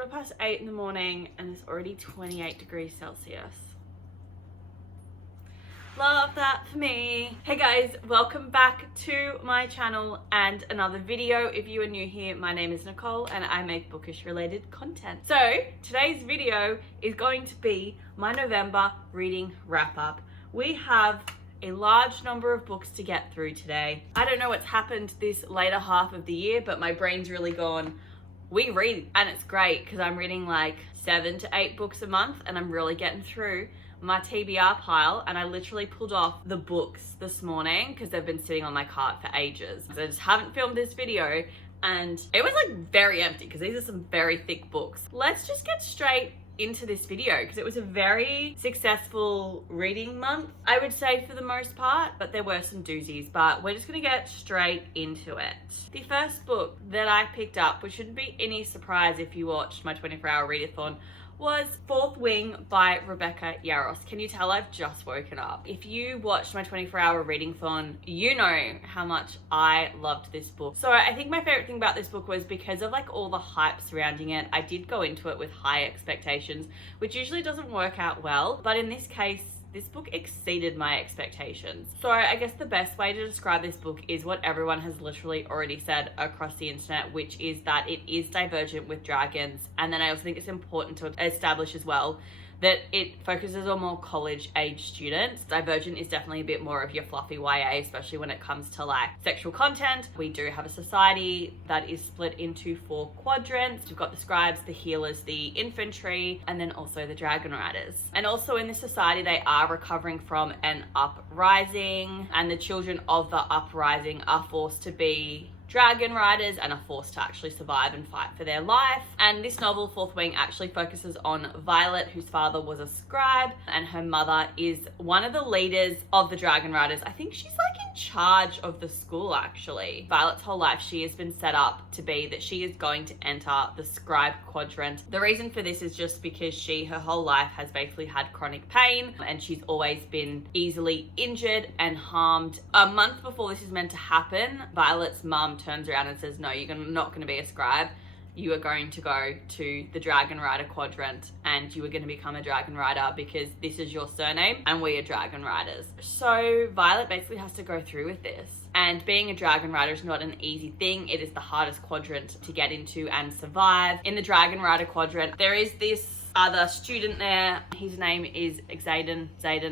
8:15 in the morning and it's already 28 degrees Celsius. Love that for me. Hey guys, welcome back to my channel and another video. If you are new here, my name is Nicole and I make bookish related content. So today's video is going to be my November reading wrap up. We have a large number of books to get through today. I don't know what's happened this later half of the year, but my brain's really gone, we read, and it's great because I'm reading like 7 to 8 books a month and I'm really getting through my TBR pile. And I literally pulled off the books this morning because they've been sitting on my cart for ages. I just haven't filmed this video and it was like very empty because these are some very thick books. Let's just get straight into this video because it was a very successful reading month, I would say, for the most part, but there were some doozies, but we're just gonna get straight into it. The first book that I picked up, which shouldn't be any surprise if you watched my 24-hour readathon, was Fourth Wing by Rebecca Yarros. Can you tell I've just woken up? If you watched my 24-hour reading-thon, you know how much I loved this book. So I think my favorite thing about this book was because of like all the hype surrounding it. I did go into it with high expectations, which usually doesn't work out well, but in this case, this book exceeded my expectations. So I guess the best way to describe this book is what everyone has literally already said across the internet, which is that it is divergent with dragons. And then I also think it's important to establish as well that it focuses on more college-age students. Divergent is definitely a bit more of your fluffy YA, especially when it comes to like sexual content. We do have a society that is split into 4 quadrants. We've got the scribes, the healers, the infantry, and then also the dragon riders. And also in this society, they are recovering from an uprising, and the children of the uprising are forced to be dragon riders and are forced to actually survive and fight for their life. And this novel, Fourth Wing, actually focuses on Violet, whose father was a scribe and her mother is one of the leaders of the dragon riders. I think she's like in charge of the school actually. Violet's whole life, she has been set up to be that she is going to enter the scribe quadrant. The reason for this is just because she, her whole life, has basically had chronic pain and she's always been easily injured and harmed. A month before this is meant to happen, Violet's mum turns around and says, no, you're not going to be a scribe. You are going to go to the dragon rider quadrant and you are going to become a dragon rider because this is your surname and we are dragon riders. So Violet basically has to go through with this. And being a dragon rider is not an easy thing. It is the hardest quadrant to get into and survive. In the dragon rider quadrant, there is this other student there. His name is Zayden,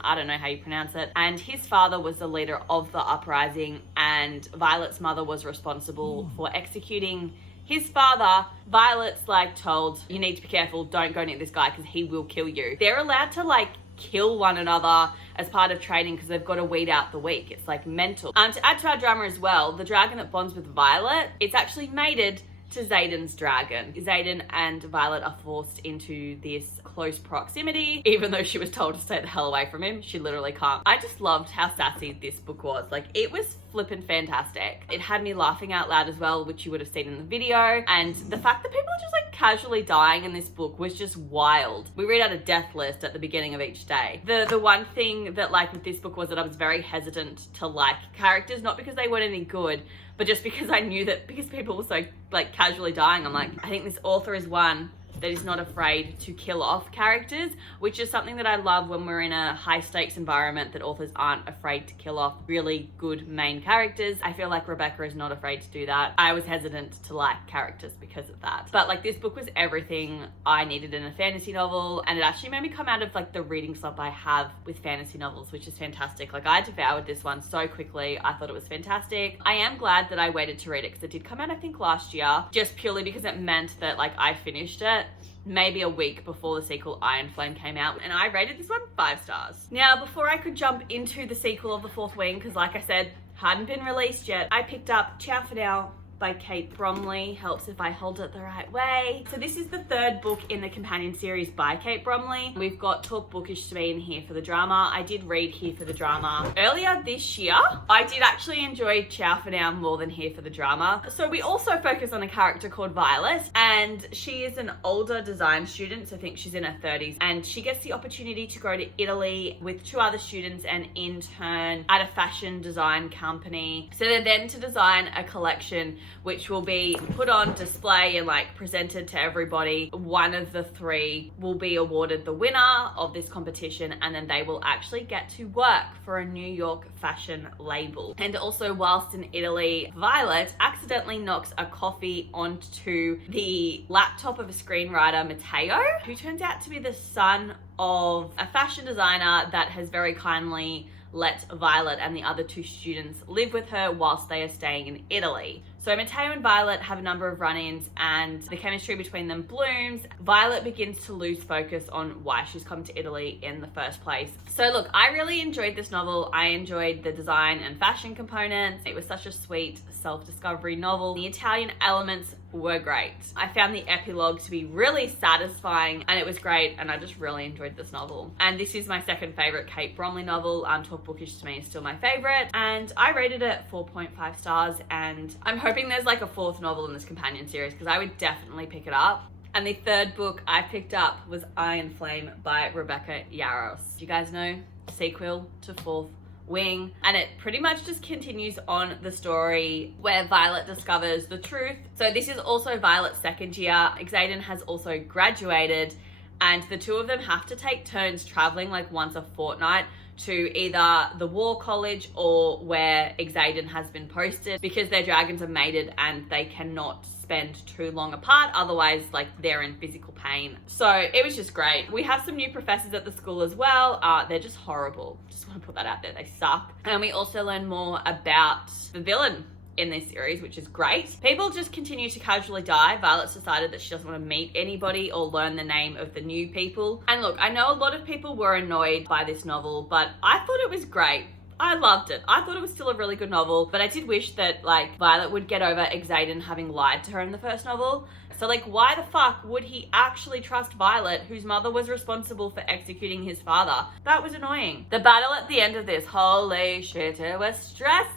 I don't know how you pronounce it. And his father was the leader of the uprising and Violet's mother was responsible for executing his father. Violet's like told, you need to be careful, don't go near this guy because he will kill you. They're allowed to like kill one another as part of training because they've got to weed out the weak. It's like mental. To add to our drama as well, the dragon that bonds with Violet, it's actually mated to Zayden's dragon. Zayden and Violet are forced into this close proximity, even though she was told to stay the hell away from him. She literally can't. I just loved how sassy this book was. Like, it was flippin' fantastic. It had me laughing out loud as well, which you would have seen in the video. And the fact that people are just like casually dying in this book was just wild. We read out a death list at the beginning of each day. The one thing that like with this book was that I was very hesitant to like characters, not because they weren't any good, but just because I knew that because people were so like casually dying, I'm like, I think this author is one that is not afraid to kill off characters, which is something that I love when we're in a high stakes environment, that authors aren't afraid to kill off really good main characters. I feel like Rebecca is not afraid to do that. I was hesitant to like characters because of that. But like this book was everything I needed in a fantasy novel, and it actually made me come out of like the reading slump I have with fantasy novels, which is fantastic. Like I devoured this one so quickly. I thought it was fantastic. I am glad that I waited to read it because it did come out I think last year, just purely because it meant that like I finished it maybe a week before the sequel Iron Flame came out, and I rated this one 5 stars. Now, before I could jump into the sequel of The Fourth Wing, because like I said, hadn't been released yet, I picked up Chia Now by Kate Bromley. Helps if I hold it the right way. So this is the 3rd book in the companion series by Kate Bromley. We've got Talk Bookish to be in Here for the Drama. I did read Here for the Drama earlier this year. I did actually enjoy Chia Now more than Here for the Drama. So we also focus on a character called Violet, and she is an older design student, so I think she's in her 30s, and she gets the opportunity to go to Italy with 2 other students and intern at a fashion design company. So they're then to design a collection which will be put on display and like presented to everybody. One of the three will be awarded the winner of this competition, and then they will actually get to work for a New York fashion label. And also, whilst in Italy, Violet accidentally knocks a coffee onto the laptop of a screenwriter, Matteo, who turns out to be the son of a fashion designer that has very kindly let Violet and the other two students live with her whilst they are staying in Italy. So Matteo and Violet have a number of run-ins, and the chemistry between them blooms. Violet begins to lose focus on why she's come to Italy in the first place. So look, I really enjoyed this novel. I enjoyed the design and fashion components. It was such a sweet self-discovery novel. The Italian elements were great. I found the epilogue to be really satisfying, and it was great, and I just really enjoyed this novel. And this is my second favorite Kate Bromley novel. Talk Bookish to me is still my favorite, and I rated it 4.5 stars, and I'm hoping there's like a fourth novel in this companion series, because I would definitely pick it up. And the third book I picked up was Iron Flame by Rebecca Yarros. You guys know, sequel to Fourth Wing, and it pretty much just continues on the story where Violet discovers the truth. So this is also Violet's second year. Xaden has also graduated, and the two of them have to take turns traveling like once a fortnight to either the war college or where Xaden has been posted, because their dragons are mated and they cannot spend too long apart, otherwise like they're in physical pain. So it was just great. We have some new professors at the school as well. They're just horrible. Just want to put that out there. They suck. And we also learn more about the villain in this series, which is great. People just continue to casually die. Violet's decided that she doesn't want to meet anybody or learn the name of the new people. And look, I know a lot of people were annoyed by this novel, but I thought it was great. I loved it. I thought it was still a really good novel, but I did wish that like Violet would get over Xaden having lied to her in the first novel. So like, why the fuck would he actually trust Violet, whose mother was responsible for executing his father? That was annoying. The battle at the end of this, holy shit, it was stressful.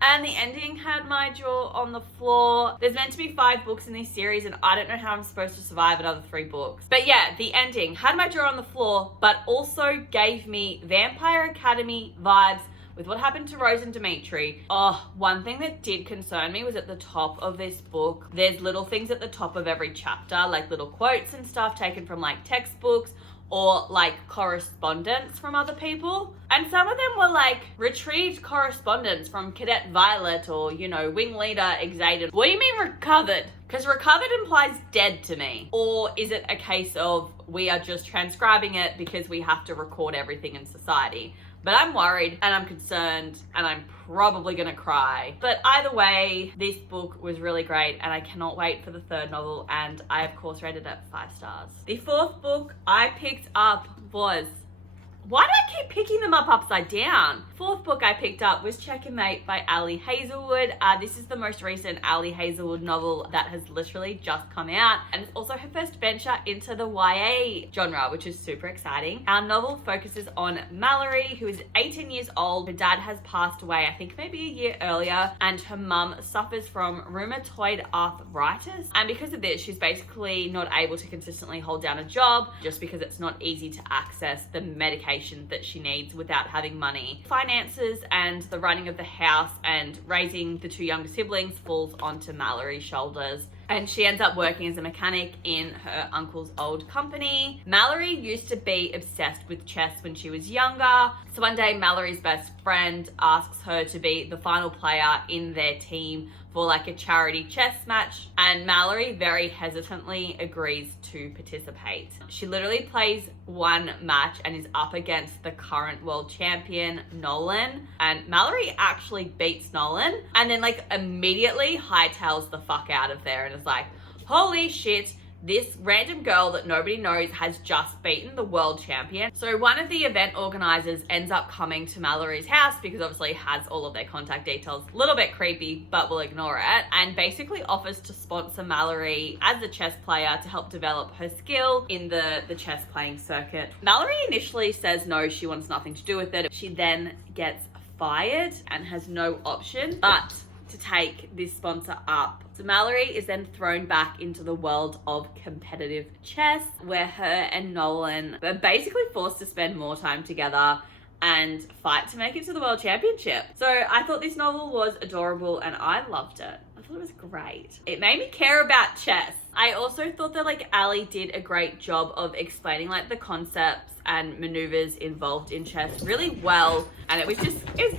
And the ending had my jaw on the floor. There's meant to be 5 books in this series, and I don't know how I'm supposed to survive another 3 books. But yeah, the ending had my jaw on the floor, but also gave me Vampire Academy vibes with what happened to Rose and Dimitri. Oh, one thing that did concern me was at the top of this book, there's little things at the top of every chapter, like little quotes and stuff taken from like textbooks or like correspondence from other people. And some of them were like retrieved correspondence from Cadet Violet or, you know, Wing Leader Xaden. What do you mean recovered? Because recovered implies dead to me. Or is it a case of we are just transcribing it because we have to record everything in society? But I'm worried and I'm concerned and I'm probably gonna cry. But either way, this book was really great and I cannot wait for the third novel, and I of course rated it 5 stars. The fourth book I picked up was... Why do I keep picking them up upside down? Fourth book I picked up was Checkmate by Ali Hazelwood. This is the most recent Ali Hazelwood novel that has literally just come out, and it's also her first venture into the YA genre, which is super exciting. Our novel focuses on Mallory, who is 18 years old. Her dad has passed away, I think maybe a year earlier, and her mum suffers from rheumatoid arthritis. And because of this, she's basically not able to consistently hold down a job, just because it's not easy to access the medication that she needs without having money. Finances and the running of the house and raising the 2 younger siblings falls onto Mallory's shoulders, and she ends up working as a mechanic in her uncle's old company. Mallory used to be obsessed with chess when she was younger, so one day Mallory's best friend asks her to be the final player in their team for like a charity chess match, and Mallory very hesitantly agrees to participate. She literally plays 1 match and is up against the current world champion, Nolan, and Mallory actually beats Nolan and then like immediately hightails the fuck out of there and is like, holy shit, this random girl that nobody knows has just beaten the world champion. So one of the event organizers ends up coming to Mallory's house because obviously has all of their contact details. A little bit creepy, but we'll ignore it. And basically offers to sponsor Mallory as a chess player to help develop her skill in the chess playing circuit. Mallory initially says no, she wants nothing to do with it. She then gets fired and has no option but to take this sponsor up. So Mallory is then thrown back into the world of competitive chess, where her and Nolan are basically forced to spend more time together and fight to make it to the world championship. So I thought this novel was adorable and I loved it. thought it was great. It made me care about chess. I also thought that like Ali did a great job of explaining like the concepts and maneuvers involved in chess really well, and it was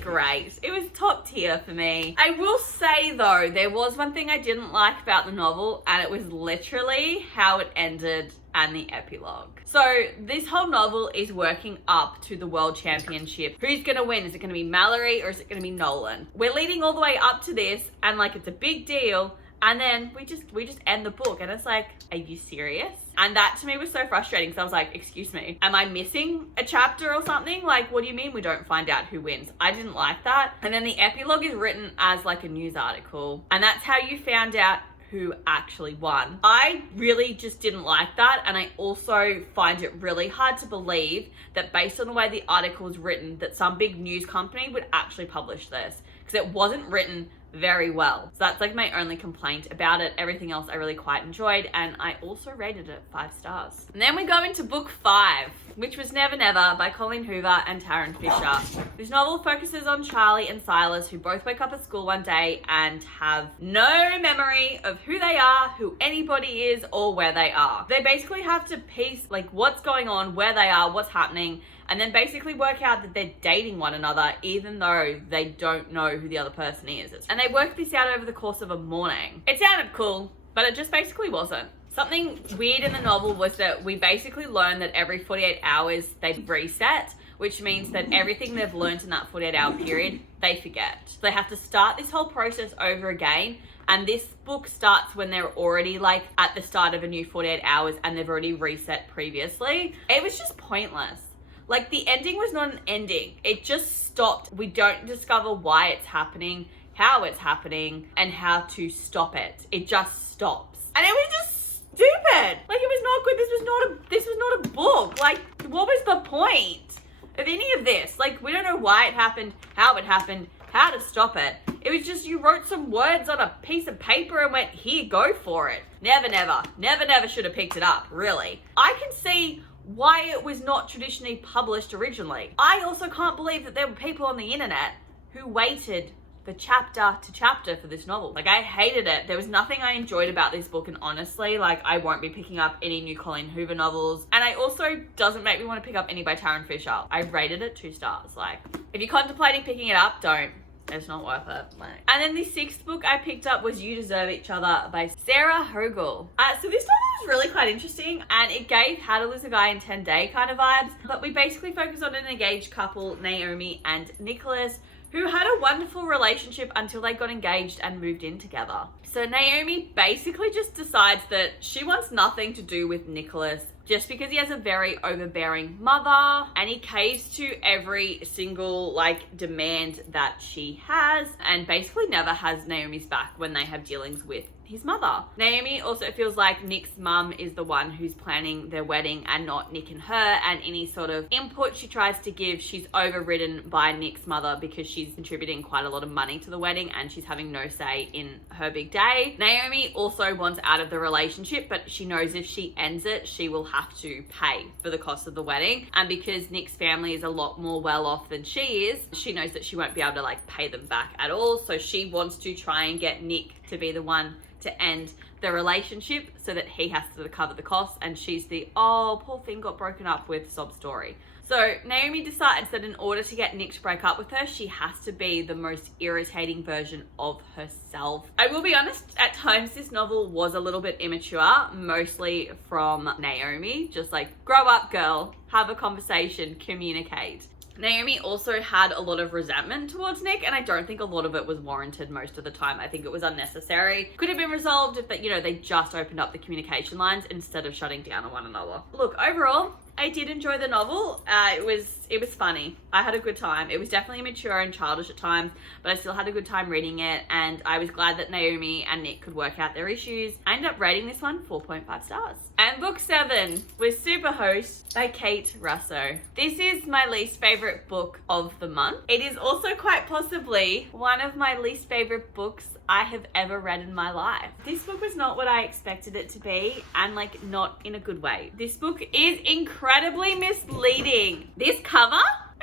great. It was top tier for me. I will say though, there was one thing I didn't like about the novel, and it was literally how it ended and the epilogue. So this whole novel is working up to the world championship. Who's gonna win? Is it gonna be Mallory or is it gonna be Nolan? We're leading all the way up to this, and like it's a big deal, and then we just end the book, and it's like, are you serious? And that to me was so frustrating, because I was like, excuse me, am I missing a chapter or something? Like, what do you mean we don't find out who wins? I didn't like that. And then the epilogue is written as like a news article, and that's how you found out who actually won. I really just didn't like that, and I also find it really hard to believe that based on the way the article is written, that some big news company would actually publish this, because it wasn't written very well. So that's like my only complaint about it. Everything else I really quite enjoyed, and I also rated it 5 stars. And then we go into book 5, which was Never Never by Colleen Hoover and Taryn Fisher. This novel focuses on Charlie and Silas, who both wake up at school one day and have no memory of who they are, who anybody is, or where they are. They basically have to piece like what's going on, where they are, what's happening, and then basically work out that they're dating one another even though they don't know who the other person is. And they work this out over the course of a morning. It sounded cool, but it just basically wasn't. Something weird in the novel was that we basically learned that every 48 hours they reset, which means that everything they've learned in that 48-hour period, they forget. So they have to start this whole process over again. And this book starts when they're already like at the start of a new 48 hours and they've already reset previously. It was just pointless. Like, the ending was not an ending. It just stopped. We don't discover why it's happening, how it's happening, and how to stop it. It just stops. And it was just stupid. Like, it was not good. This was not a book. Like, what was the point of any of this? Like, we don't know why it happened, how to stop it. It was just you wrote some words on a piece of paper and went, here, go for it. Never should have picked it up, really. I can see why it was not traditionally published originally. I also can't believe that there were people on the internet who waited for chapter to chapter for this novel. Like, I hated it. There was nothing I enjoyed about this book, and honestly, like, I won't be picking up any new Colleen Hoover novels. And I also doesn't make me want to pick up any by Taryn Fisher. I rated it 2 stars. Like, if you're contemplating picking it up, don't. It's not worth it. Like. And then the 6th book I picked up was You Deserve Each Other by Sarah Hogel. So this novel was really quite interesting, and it gave How to Lose a Guy in 10 Day kind of vibes. But we basically focus on an engaged couple, Naomi and Nicholas, who had a wonderful relationship until they got engaged and moved in together. So Naomi basically just decides that she wants nothing to do with Nicholas just because he has a very overbearing mother and he caves to every single like demand that she has, and basically never has Naomi's back when they have dealings with his mother. Naomi also feels like Nick's mum is the one who's planning their wedding and not Nick and her, and any sort of input she tries to give, she's overridden by Nick's mother because she's contributing quite a lot of money to the wedding and she's having no say in her big day. Naomi also wants out of the relationship, but she knows if she ends it, she will have to pay for the cost of the wedding. And because Nick's family is a lot more well off than she is, she knows that she won't be able to like pay them back at all. So she wants to try and get Nick to be the one to end the relationship so that he has to cover the costs, and she's the oh poor thing got broken up with sob story. So Naomi decides that in order to get Nick to break up with her, she has to be the most irritating version of herself. I will be honest, at times this novel was a little bit immature, mostly from Naomi, just like grow up girl, have a conversation, communicate. Naomi also had a lot of resentment towards Nick, and I don't think a lot of it was warranted most of the time. I think it was unnecessary. Could have been resolved if they just opened up the communication lines instead of shutting down on one another. Look, overall, I did enjoy the novel. It was funny. I had a good time. It was definitely immature and childish at times, but I still had a good time reading it, and I was glad that Naomi and Nick could work out their issues. I ended up rating this one 4.5 stars. And book 7 was Superhost by Kate Russo. This is my least favorite book of the month. It is also quite possibly one of my least favorite books I have ever read in my life. This book was not what I expected it to be, and like not in a good way. This book is incredibly misleading. This cover,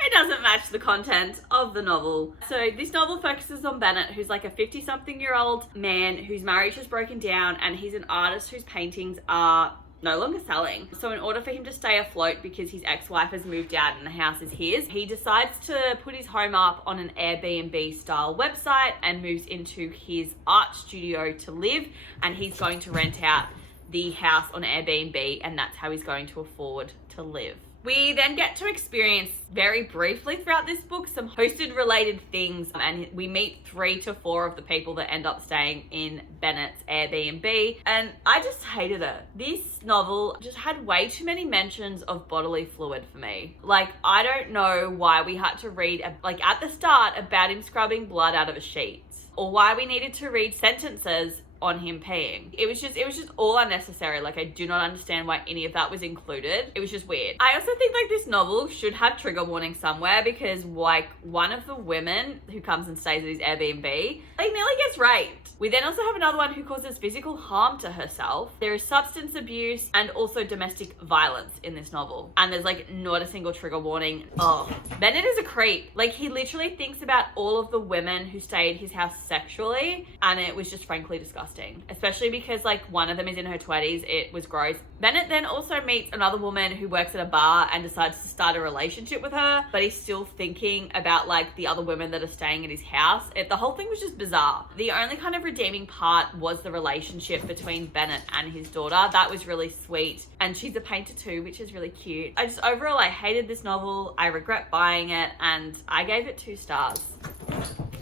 it doesn't match the content of the novel. So this novel focuses on Bennett, who's like a 50-something-year-old man whose marriage has broken down, and he's an artist whose paintings are no longer selling. So in order for him to stay afloat, because his ex-wife has moved out and the house is his, he decides to put his home up on an Airbnb style website and moves into his art studio to live, and he's going to rent out the house on Airbnb, and that's how he's going to afford to live. We then get to experience very briefly throughout this book some hosted related things, and we meet 3 to 4 of the people that end up staying in Bennett's Airbnb, and I just hated it. This novel just had way too many mentions of bodily fluid for me. Like, I don't know why we had to read, like at the start, about him scrubbing blood out of a sheet, or why we needed to read sentences on him peeing. It was just all unnecessary. Like, I do not understand why any of that was included. It was just weird. I also think like this novel should have trigger warning somewhere, because like one of the women who comes and stays at his Airbnb like nearly gets raped. We then also have another one who causes physical harm to herself. There is substance abuse and also domestic violence in this novel, and there's like not a single trigger warning. Oh, Bennett is a creep. Like, he literally thinks about all of the women who stay at his house sexually, and it was just frankly disgusting. Especially because like one of them is in her 20s. It was gross. Bennett then also meets another woman who works at a bar and decides to start a relationship with her, but he's still thinking about like the other women that are staying at his house. The whole thing was just bizarre. The only kind of redeeming part was the relationship between Bennett and his daughter. That was really sweet, and she's a painter too, which is really cute. Overall, I hated this novel. I regret buying it, and I gave it 2 stars.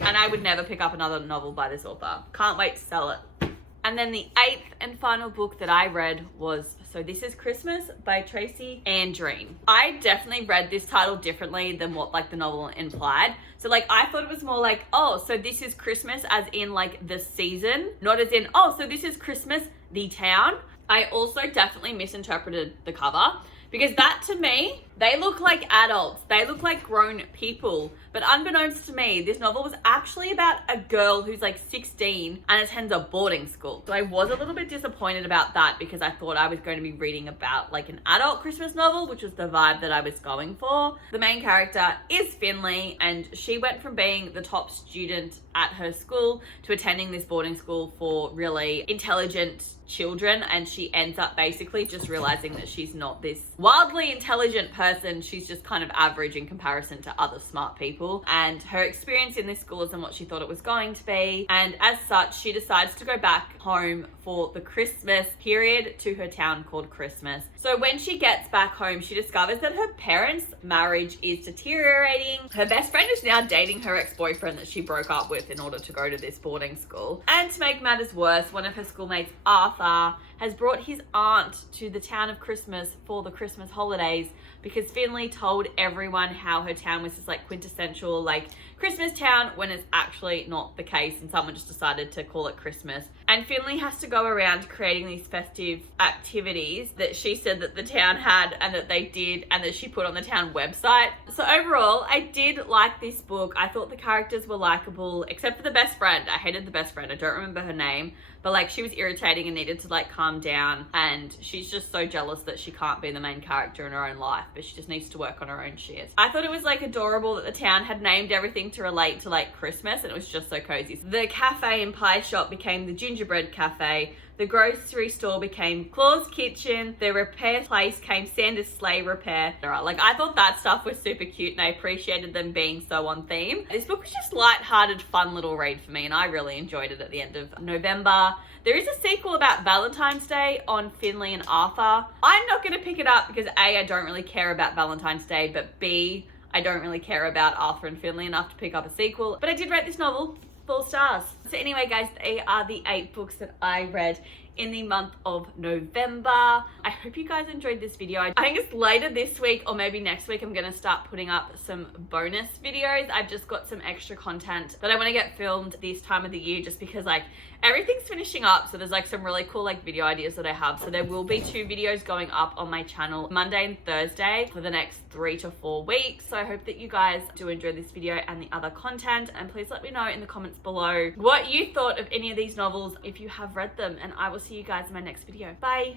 And I would never pick up another novel by this author. Can't wait to sell it. And then the 8th and final book that I read was So This Is Christmas by Tracy Andreen. I definitely read this title differently than what like the novel implied. So like I thought it was more like, oh, so this is Christmas as in like the season, not as in, oh, so this is Christmas, the town. I also definitely misinterpreted the cover, because that to me, they look like adults. They look like grown people. But unbeknownst to me, this novel was actually about a girl who's like 16 and attends a boarding school. So I was a little bit disappointed about that, because I thought I was going to be reading about like an adult Christmas novel, which was the vibe that I was going for. The main character is Finley, and she went from being the top student at her school to attending this boarding school for really intelligent children, and she ends up basically just realizing that she's not this wildly intelligent person. She's just kind of average in comparison to other smart people, and her experience in this school isn't what she thought it was going to be, and as such she decides to go back home for the Christmas period to her town called Christmas. So when she gets back home, she discovers that her parents' marriage is deteriorating. Her best friend is now dating her ex-boyfriend that she broke up with in order to go to this boarding school, and to make matters worse, one of her schoolmates, Arthur, has brought his aunt to the town of Christmas for the Christmas holidays, because Finley told everyone how her town was this like quintessential like Christmas town, when it's actually not the case, and someone just decided to call it Christmas. And Finley has to go around creating these festive activities that she said that the town had and that they did, and that she put on the town website. So overall, I did like this book. I thought the characters were likable, except for the best friend. I hated the best friend. I don't remember her name, but like she was irritating and needed to like calm down, and she's just so jealous that she can't be the main character in her own life, but she just needs to work on her own shit. I thought it was like adorable that the town had named everything to relate to like Christmas, and it was just so cozy. The cafe and pie shop became the gingerbread cafe. The grocery store became Claw's Kitchen. The repair place came Santa's Sleigh Repair. Like, I thought that stuff was super cute, and I appreciated them being so on theme. This book was just light-hearted, fun little read for me, and I really enjoyed it at the end of November. There is a sequel about Valentine's Day on Finley and Arthur. I'm not going to pick it up because A, I don't really care about Valentine's Day, but B, I don't really care about Arthur and Finley enough to pick up a sequel. But I did rate this novel 4 stars. So anyway, guys, they are the 8 books that I read in the month of November. I hope you guys enjoyed this video. I think it's later this week or maybe next week I'm gonna start putting up some bonus videos. I've just got some extra content that I want to get filmed this time of the year, just because like everything's finishing up, so there's like some really cool like video ideas that I have. So there will be 2 videos going up on my channel Monday and Thursday for the next 3 to 4 weeks. So I hope that you guys do enjoy this video and the other content, and please let me know in the comments below what you thought of any of these novels if you have read them, and I will see you guys in my next video. Bye.